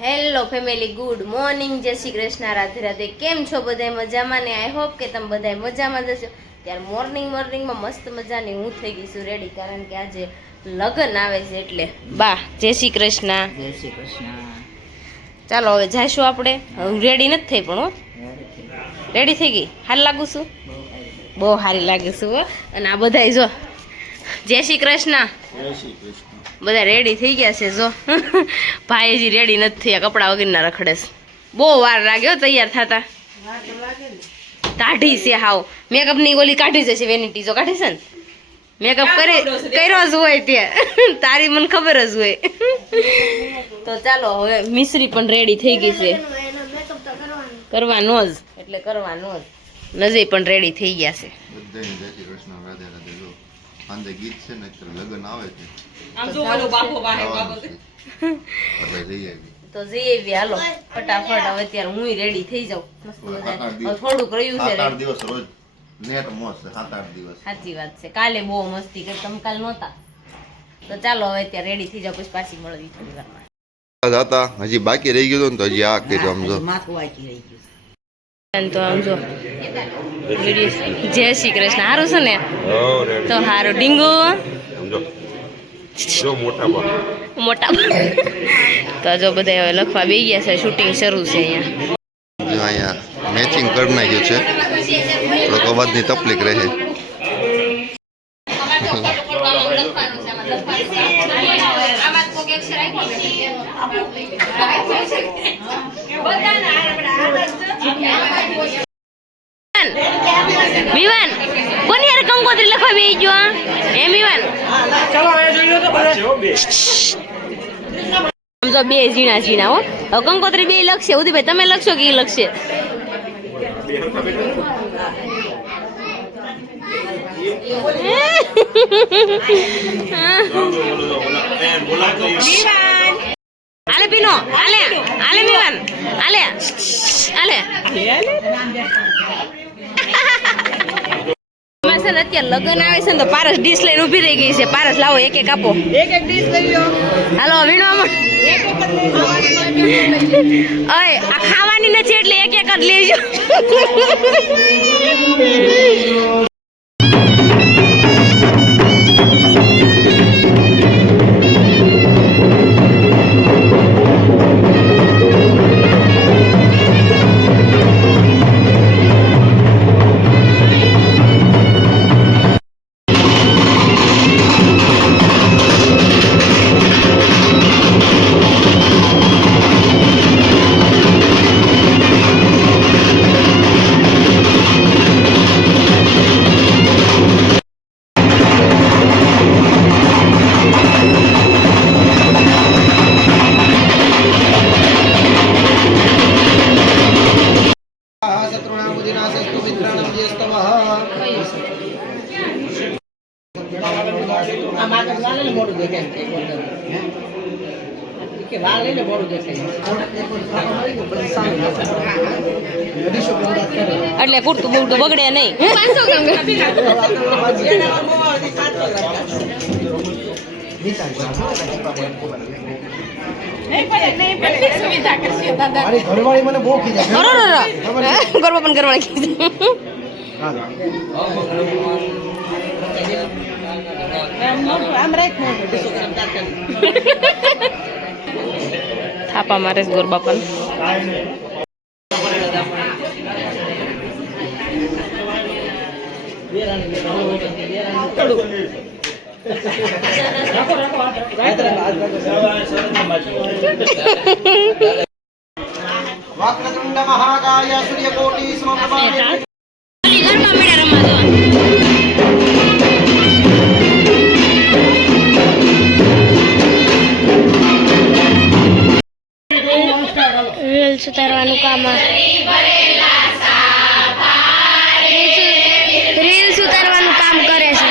Hello family, good morning, જય શ્રી કૃષ્ણ, રાધે રાધે. કેમ છો બધા? મજામાં ને? આઈ હોપ કે તમે બધા મજામાં જશો. ત્યારે મોર્નિંગમાં મસ્ત મજાની હું થઈ ગઈ છું રેડી, કારણ કે આજે લગ્ન આવે છે એટલે. બા જય શ્રી કૃષ્ણ. જય શ્રી કૃષ્ણ. ચાલો હવે જઈશું આપણે. હું રેડી નથી થઈ પણ રેડી થઈ ગઈ. હાલ લાગુ છું? બહુ સારી લાગે છું હો. અને આ બધા જો જય શ્રી કૃષ્ણ. બધા રેડી થઈ ગયા છે. જો ભાઈ હજી રેડી નથી થયા, કપડા વગરના રખડે છે. બહુ વાર લાગ્યો તૈયાર થતા. કાઢી છે હાવ. મેકઅપ ની ઓલી કાઢી જશે, વેનિટી જો કાઢી છે ને. મેકઅપ કર્યો જ હોય ત્યાં. તારી મને ખબર જ હોય. તો ચાલો હવે મિશ્રી પણ રેડી થઈ ગઈ છે. કરવાનો જ એટલે કરવાનો જ. નજય પણ રેડી થઈ ગયા છે. આંદે ગીત છે ને લગન આવે છે. આમ જો ઓલો બાપો વાહે બાપો એટલે જઈ આવી. તો જઈ આવી હાલો ફટાફટ. હવે ત્યારે હું રેડી થઈ જાઉં. મસ્ત મજા. થોડુંક રહ્યું છે. 7-8 દિવસ રોજ નેટ મોજ છે. 7-8 દિવસ. સાચી વાત છે. કાલે બહુ મસ્તી કરી, તમે કાલ નહોતા. તો ચાલો હવે ત્યારે રેડી થઈ જાવ, પછી પાછી મળવી થોડી વારમાં. હતા હજી બાકી રહી ગયું ને તો હજી આ કર્યું આમ જો. માથું વાંચી રહી ગયું. તો આમ જો જય શ્રી કૃષ્ણ. સારું છે ને? તો સારું. ડીંગુ મોટા તો જો બધા હવે લખવા બેસી ગયા છે. શૂટિંગ શરૂ છે અહીંયા. જો અહીંયા મેચિંગ કરી નાખ્યું છે. થોડોક અવાજની તકલીફ રહે. મીવાન કોની યાર કંકોત્રી લખવા બેસી ગયો? હે મીવાન? આમ જો બે ઝીણા ઝીણા હો. હવે કંકોત્રી બે લખશે. ઉદયભાઈ તમે લખશો કે એ લખશે? આલે પીનો આલે આલે મીવાન આલે આલે. અત્યારે લગન આવે છે ને તો પારસ ડીશ લઈને ઉભી રહી ગઈ છે. પારસ લાવો એક એક આપો. એક ડીશ લઈ લો. હાલો વીણો આ ખાવાની નથી એટલે એક એક જ લેજો. એટલે પૂરતું બહુ બગડે નહીં. ગરબા પણ કરવા થાપા મારે ગરબા પણ. વક્રતુંડ મહાકાય સૂર્યકોટિ સમપ્રભા. ગરબા મેળા રમવા રીલ્સ ઉતારવાનું કામ. રીલ્સ ઉતારવાનું કામ કરે છે.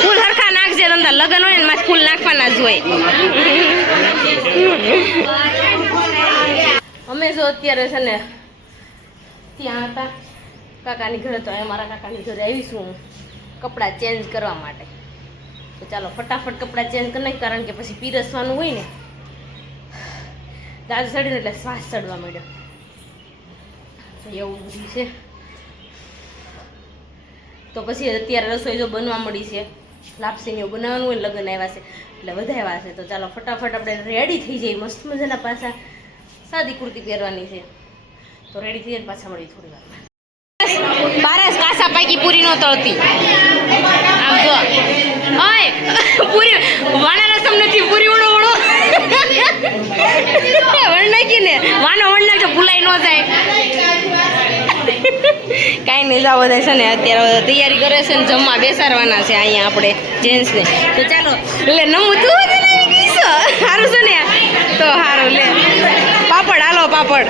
ફૂલ હરખા નાખજે. તમને લગન હોય ને ફૂલ નાખવાના જ હોય. અમે જો અત્યારે છે ને ત્યાં હતા કાકાની ઘરે તો મારા કાકાની ઘરે આવીશું હું કપડાં ચેન્જ કરવા માટે. તો ચાલો ફટાફટ કપડાં ચેન્જ કરી નાખી, કારણ કે પછી પીરસવાનું હોય ને. દાદ ચડીને એટલે શ્વાસ ચડવા માંડ્યો. તો એવું બધું છે. તો પછી અત્યારે રસોઈ જો બનવા મળી છે. લાપસીને એવું બનાવવાનું હોય, લગ્ન આવ્યા છે એટલે બધા આવ્યા છે. તો ચાલો ફટાફટ આપણે રેડી થઈ જઈએ. મસ્ત મજાના પાછા સાદી કુર્તી પહેરવાની છે. તો રેડી થઈ જાય પાછા મળી થોડી વાર. બારસ કાસા પાકી પૂરી નો તળતી. આમ જો ઓય પૂરી વાના રસમ નથી, પૂરી ઉડો ઉડો વણ નાખી ને વાનો વણ નાખજો, ભૂલાઈ ન જાય. કાંઈ નહીં, જાવ બધા છે ને અત્યારે તૈયારી કરે છે ને જમવા બેસાડવાના છે અહીંયા આપણે જેન્ટ્સને. તો ચાલો લે નમું તું સારું છે ને, તો સારું લે પાપડ હાલો પાપડ.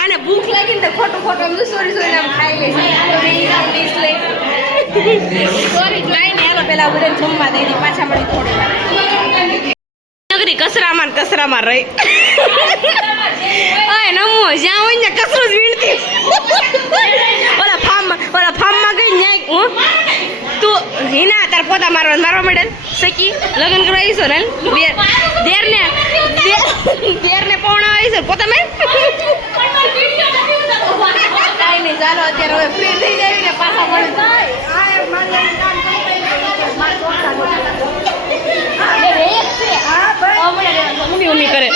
આને ભૂખ લાગી ને ખોટું ખોટું સોરી સોરી આમ ખાઈ લે સોરી લાઈ ને હાલો પેલા બધા જમવા દઈ દી, પાછા મળી થોડી વાર. નગરી કચરામાં ને કચરામાં રહી. અય નમો જ્યાં હોય ને કચરો જ વીણતી. ઓલા ફાર્મમાં ગઈ ન્યાય હું તું હિના તાર પોતા મારવા મળે સકી લગ્ન કરવા આવીશો ને દેરને પૌણા આવીશો પોતા મેં. કાંઈ નહીં, ચાલો અત્યારે હવે ફ્રી થઈ જાય ને પાછા મળે. કરે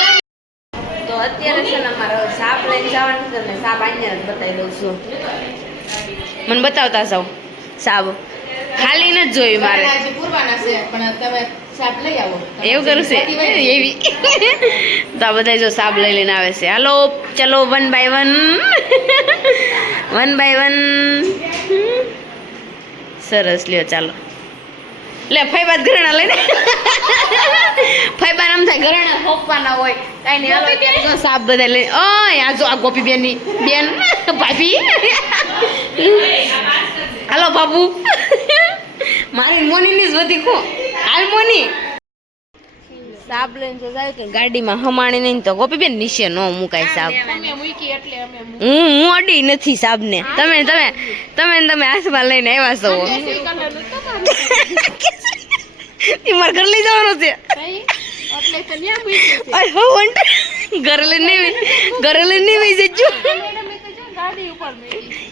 તો અત્યારે છે ને અમારે સાપ લઈને જવાનું છે ને સાપ અહીંયા જ બતાવી દઉં છું. મને બતાવતા જાવ સાબ ખાલી ન જોયું મારે. એવું કરું છે એવી. તો આ બધા જો સાબ લઈ લઈને આવે છે. હાલો ચલો 1 by 1 1 by 1. સરસ લ્યો ચાલો લે ફૈબાત ઘરેણા લઈને ફૈબા નામ થાય ઘરેણા ફોકવાના હોય કાંઈ નહીં. હાલો અત્યારે સાપ બધા લઈને ઓય આ જો આ ગોપી બેન ભાભી હાલો બાબુ મારી મોનીની જ વધી ખો હાલ મોની. સાપ લઈને તો જાય કે ગાડીમાં હમાણી નહીં તો ગોપી બેન નીચે ન મુકાય સાપ. હું અડી નથી સાપને. તમે હાથમાં લઈને આવ્યા છો. મારે ઘર લઈ જવાનું છે. ઘરે લઈને નહીં જજો.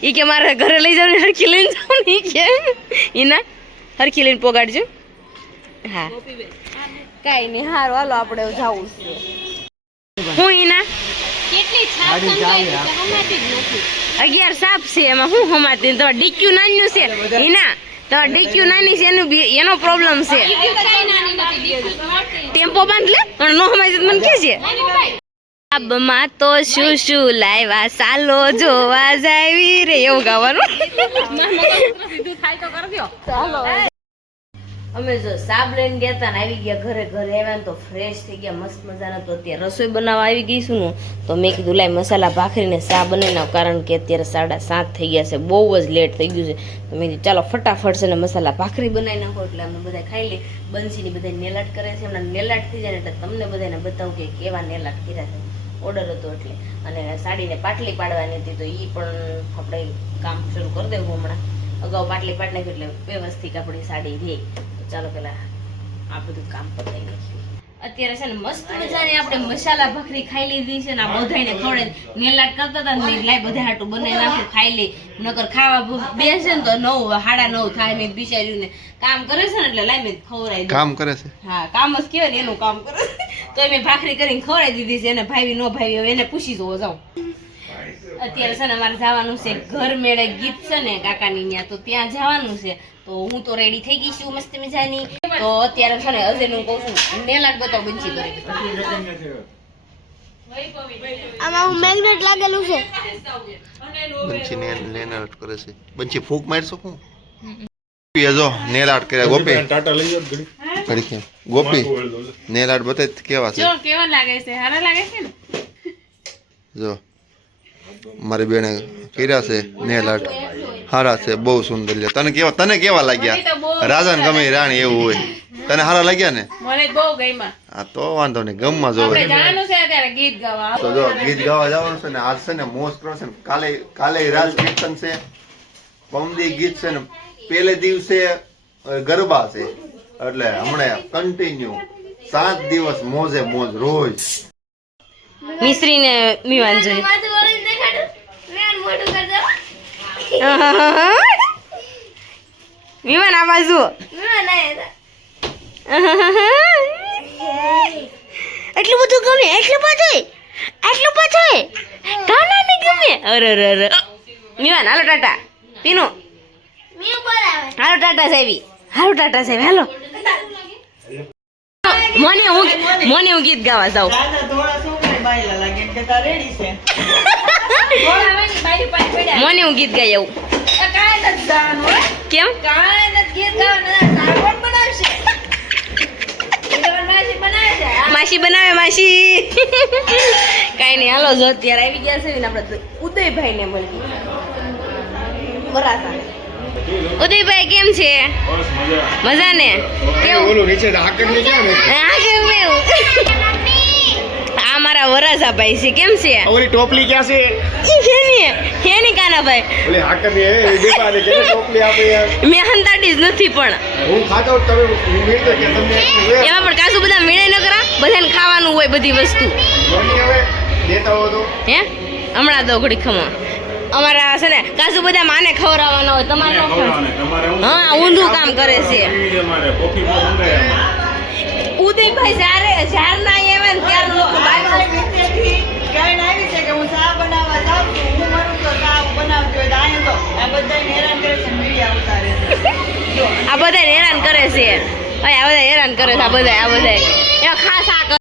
ઈ કે મારે ઘરે લઈ જાવ ને હરખી લઈને જાવ ને ઈ કે ઈના હરખી લઈને પોગાડજો. હા કાંઈ નહીં, હારું હાલો આપણે જવું છે. હું ઈના 11 સાપ છે એમાં હું હમાતી. તમારે ડીક્યુ નાનું છે ઈના, તમારે ડીક્યુ નાની છે એનો પ્રોબ્લેમ છે. ટેમ્પો બાંધ લે પણ નો હમાય મને કે છે. સાબમાં તો શું લાવ્યા સાલો જોવા જાવી રે એવું ગાવાનું. અમે જો સાબ લઈને ગયા હતા ને આવી ગયા ઘરે આવ્યા ને તો ફ્રેશ થઈ ગયા મસ્ત મજાના. તો અત્યારે રસોઈ બનાવવા આવી ગઈ છું ને તો મેં કીધું લાઈ મસાલા ભાખરીને સા બનાવી નાખ, કારણ કે અત્યારે 7:30 થઈ ગયા છે, બહુ જ લેટ થઈ ગયું છે. તો મેં કીધું ચાલો ફટાફટ છે ને મસાલા ભાખરી બનાવી નાખો એટલે અમે બધા ખાઈ લઈએ. બંસીની બધા નેલાટ કરે છે, એમના નેલાટ થઈ જાય ને એટલે તમને બધાને બતાવું કે કેવા નેલાટ કર્યા છે. ઓર્ડર હતો એટલે, અને સાડીને પાટલી પાડવાની હતી તો એ પણ આપણે કામ શરૂ કરી દેવું હમણાં. અગાઉ પાટલી પાડી નાખી એટલે વ્યવસ્થિત આપણી સાડી રહે. ચાલો પેલા આ બધું કામ પતાવી નાખ્યું. અત્યારે છે ને મસ્ત મજાની આપણે મસાલા ભાખરી ખાઈ લીધી છે ને આ બધાને ખવડાવી નેલાટ કરતા હતા ને લાઈ બધા હાટું બનાવી નાખ્યું ખાઈ લે. નકર ખાવા બેસે ને તો 9 9:30 થાય. મેં બિચાર્યું ને કામ કરે છે ને એટલે લાઈ મેં ખવડાવી કામ કરે છે. હા કામ જ કહેવાય ને એનું કામ કરે. તો મેં ભાખરી કરીને ખવડાવી દીધી છે. એને ભાવી નો ભાવી હવે એને પૂછી જોવો જાઉં. અત્યારે છે ને અમારે જવાનું છે ઘર મેળે ગીત છે ને કાકાની ત્યાં, તો ત્યાં જવાનું છે. તો હું તો રેડી થઈ ગઈ છું મસ્ત મજાની. તો અત્યારે છે ને અજય નું કહું છું નેલાટ બતાવ બંચી કરી. આમાં હું મેગ્નેટ લાગેલું છે. બંચી નેલ આર્ટ કરે છે. બંચી ફૂક મારશો હું જો નેલ આર્ટ કર્યા. ગોપી ટાટા લઈ જાવ ઘડી કે ગોપી નેલ આર્ટ બતાય કેવા છે. જો કેવા લાગે છે, સારા લાગે છે ને. જો મારી બેને કર્યા છે નેલ આર્ટ, સારા છે, બહુ સુંદર છે. તને કેવા લાગ્યા? રાજા ને ગમે રાણી એવું હોય. તને સારા લાગ્યા ને મને બહુ ગમ્યા. હા તો વાંધો નહીં ગમમાં જોવે આપણે જવાનું છે અત્યારે ગીત ગાવા. તો જો ગીત ગાવા જવાનું છે ને આજ છે ને મોજ કરો છે ને કાલે રાજ કીર્તન છે પમદી ગીત છે ને પહેલે દિવસે ગરબા છે એટલે હમણાં કન્ટિન્યુ 7 દિવસ મોજે મોજ રોજ મિશ્રી ને મીવાન જોઈએ. માથું વળીને દેખાડું. મેં મોઢું કરજો. મીવાન આ બાજુ. મેં નહીં. એટલું બધું ગમે એટલું બધું કાના ને ગમે. અરે અરે અરે મીવાન હાલો ટાટા પીનું મેં બોલાવે. હાલો ટાટા સાહેબ હાલો મને હું ગીત ગાવા જાઉં. મને હું ગીત ગાઈ આવું. કેમ માસી બનાવે માસી. કાંઈ નહીં હાલો જો અત્યારે આવી ગયા છે ને આપણે ઉદયભાઈ ને મળી બરાબર. ઉદયભાઈ કેમ છે? મજા ને? કેવું હા કેવું એવું? આ મારા વરાજાભાઈ છે. કેમ છે? ઓલી ટોપલી ક્યાં છે હેની કાનાભાઈ ઓલી હાકરની એ દેખાને કે ટોપલી આપે યાર મેં હંતાડી જ નથી પણ હું ખાતો તમે મીઠો કે તમને એમાં પણ કાસુ બધા મેળે ન કરા. બધાને ખાવાનું હોય બધી વસ્તુ. મની હવે દેતા હો તો હે હમણાં તો ઘડી ખમો અમારા છે ને કાસુ બધા માને ખવડાવવાના હોય. તમારે ન ખવડાવવાના. હા ઊંધું કામ કરે છે ઉદયભાઈ. જ્યારે ના આવે ને ત્યારે લોકો બહાર આ બધા હેરાન કરે છે. આ બધા હેરાન કરે છે. આ બધા એમાં ખાસ આ કરે.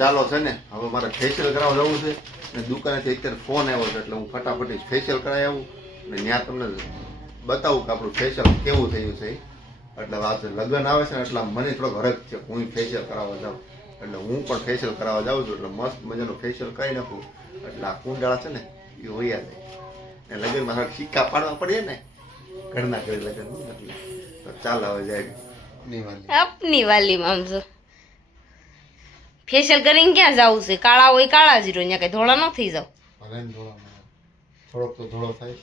ચાલો છે ને હવે મારે ફેશિયલ કરાવવા જવું છે ને દુકાનેથી અત્યારે ફોન આવ્યો છે એટલે હું ફટાફટ ફેશિયલ કરાવી આવું ને ત્યાં તમને બતાવું કે આપણું ફેશિયલ કેવું થયું છે. એટલે આજે લગ્ન આવે છે ને એટલે મને થોડોક હરખ છે હું ફેશિયલ કરાવવા જાઉં એટલે હું પણ ફેશિયલ કરાવવા જાઉં છું. એટલે મસ્ત મજાનું ફેશિયલ કરી નાખું એટલે આ કુંડાળા છે ને એ હોયા જાય ને લગ્નમાં થોડાક સિક્કા પાડવા પડે ને ઘરના ઘરે લગ્ન એટલે તો ચાલ હવે જાય આપની વાલીમાં આમ જો ફેશિયલ કરીને ક્યાં જવું છે? કાળા હોય કાળા જ રહ્યો. અહીંયા કઈ ધોળા ન થઈ જાવ. થોડોક તો ધોળો થાય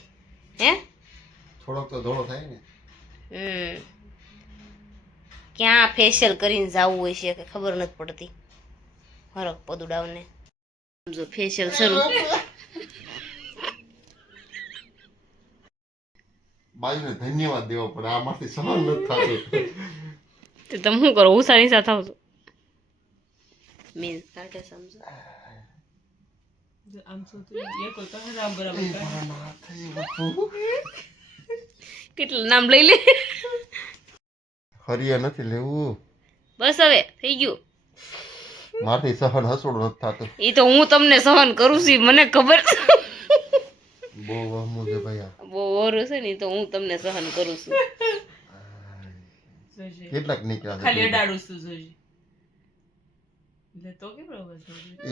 હે થોડોક તો ધોળો થાય ને. ક્યાં ફેશિયલ કરીને જવું હોય છે કે ખબર નથી પડતી. હરક પદુડાવને જો ફેશિયલ શરૂ. બાજુને ધન્યવાદ દેવો પડે આમાંથી સહન નથી થતું. તો તમે શું કરો? ઉષાની સાથે આવજો મીન કાઢે સમજો. કેટલું નામ લઈ લે. હરિયા નથી લેવું. બસ હવે થઈ ગયું. મારથી સહન હસોડું નથી થતું. એ તો હું તમને સહન કરું છું મને ખબર. બહુ વહમું છે ભાઈ. બહુ ઓરું છે ને તો હું તમને સહન કરું છું. કેટલાક નીકળ્યા ખાલી અડાડું છું જોઈ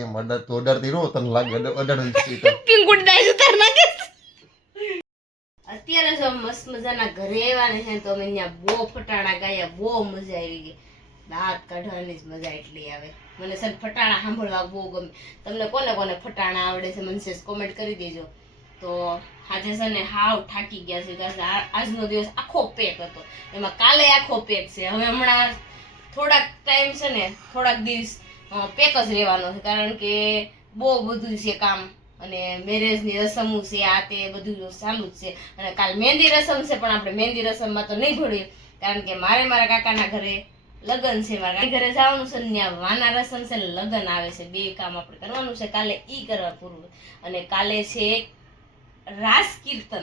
એમ અડાડતી નો તને લાગે અડાડતી તો પિંકુડ ડાઈસ ઉતાર નાખે અત્યારે જો મસ્ત મજાના ઘરે આવ્યા છે તો અમે અહીંયા બહુ ફટાણા ગાયા, બહુ મજા આવી ગઈ. દાંત કાઢવાની જ મજા એટલી આવે. મને છે ને ફટાણા સાંભળવા બહુ ગમે. તમને કોને કોને ફટાણા આવડે છે મને કોમેન્ટ કરી દેજો. તો આજે છે ને હાવ થાકી ગયા છે. આજનો દિવસ આખો પેક હતો, એમાં કાલે આખો પેક છે. હવે હમણાં થોડાક ટાઈમ છે ને થોડાક દિવસ પેક જ રહેવાનો છે, કારણ કે બહુ બધું છે કામ અને મેરેજની રસમો છે, આ તે બધું ચાલુ જ છે. અને કાલ મહેંદી રસમ છે, પણ આપણે મહેંદી રસમમાં તો નહીં ભળીએ, કારણ કે મારે મારા કાકાના ઘરે લગ્ન છે. મારા ઘરે જવાનું છે ને ત્યાં વાના રસમ છે ને લગ્ન આવે છે. બે કામ આપણે કરવાનું છે કાલે, ઈ કરવા પૂરું. અને કાલે છે રાસ કીર્તન.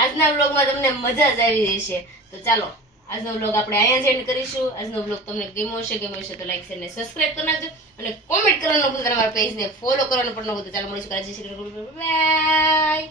આજના વ્લોગમાં તમને મજા જ આવી જશે. તો ચાલો આજનો વ્લોગ આપણે અહીંયા જ એન્ડ કરીશું. આજનો વ્લોગ તમને ગમ્યો હશે તો લાઈક શેર ને સબસ્ક્રાઇબ કરી નાખજો અને કોમેન્ટ કરવાનું ન ભૂલતા. અમારા પેજને ફોલો કરવાનું પણ ન ભૂલતા. ચાલો મળીશું કાલે. જય શ્રી કૃષ્ણ. બાય.